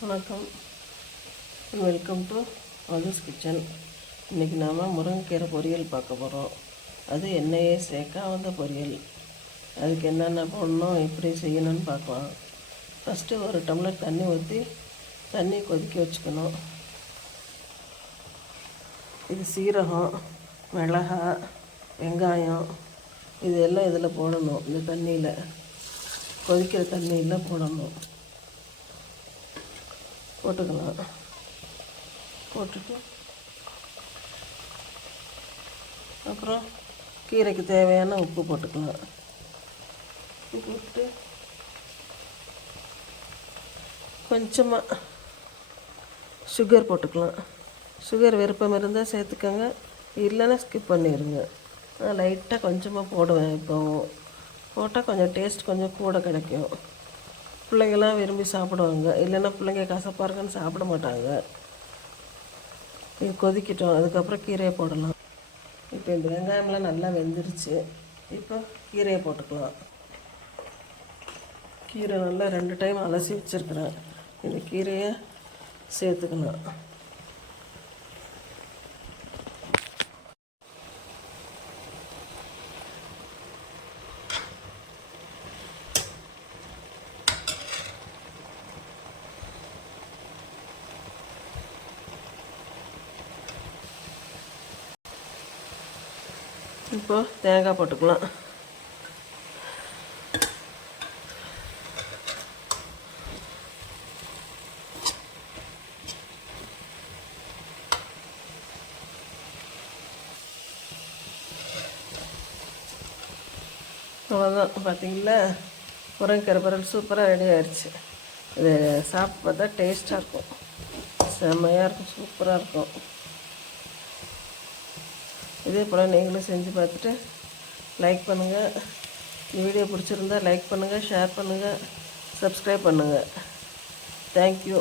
வணக்கம், welcome to Madhu's kitchen. இன்றைக்கி நாம் முருங்கைக்கீரை பொரியல் பார்க்க போகிறோம். அது எண்ணெயே சேர்க்காத பொரியல். அதுக்கு என்னென்ன போடணும், எப்படி செய்யணும்னு பார்க்கலாம். ஃபஸ்ட்டு ஒரு டம்ளர் தண்ணி ஊற்றி தண்ணி கொதிக்க வச்சுக்கணும். இது சீரகம், மிளகாய், வெங்காயம் இது எல்லாம் இதில் போடணும். இந்த தண்ணியில், கொதிக்கிற தண்ணியில் போடணும். போட்டுக்கலாம். போட்டுட்டு அப்புறம் கீரைக்கு தேவையான உப்பு போட்டுக்கலாம். உப்பு போட்டு கொஞ்சமாக சுகர் போட்டுக்கலாம். சுகர் விருப்பம் இருந்தால் சேர்த்துக்கோங்க, இல்லைன்னா ஸ்கிப் பண்ணிடுங்க. நான் லைட்டாக கொஞ்சமாக போடுவேன். இப்போ போட்டால் கொஞ்சம் டேஸ்ட் கொஞ்சம் கூட கிடைக்கும். பிள்ளைங்களாம் விரும்பி சாப்பிடுவாங்க, இல்லைன்னா பிள்ளைங்க கசப்பாக இருக்குன்னு சாப்பிட மாட்டாங்க. இது கொதிக்கட்டும், அதுக்கப்புறம் கீரையை போடலாம். இப்போ இந்த வெங்காயம்லாம் நல்லா வெந்துருச்சு. இப்போ கீரையை போட்டுக்கலாம். கீரை நல்லா 2 டைம் அலசி வச்சுருக்குறேன். இந்த கீரையை சேர்த்துக்கலாம். இப்போ தேங்காய் போட்டுக்கலாம். அவ்வளோதான், பார்த்தீங்களா, முருங்கைக்கீரை பொரியல் சூப்பராக ரெடி ஆயிடுச்சு. இது சாப்பிட்டு பார்த்தா டேஸ்ட்டாக இருக்கும், செம்மையாக இருக்கும், சூப்பராக இருக்கும். இதே போல் நீங்களும் செஞ்சு பார்த்துட்டு லைக் பண்ணுங்கள். இந்த வீடியோ பிடிச்சிருந்தா லைக் பண்ணுங்கள், ஷேர் பண்ணுங்கள், சப்ஸ்கிரைப் பண்ணுங்கள். தேங்க்யூ.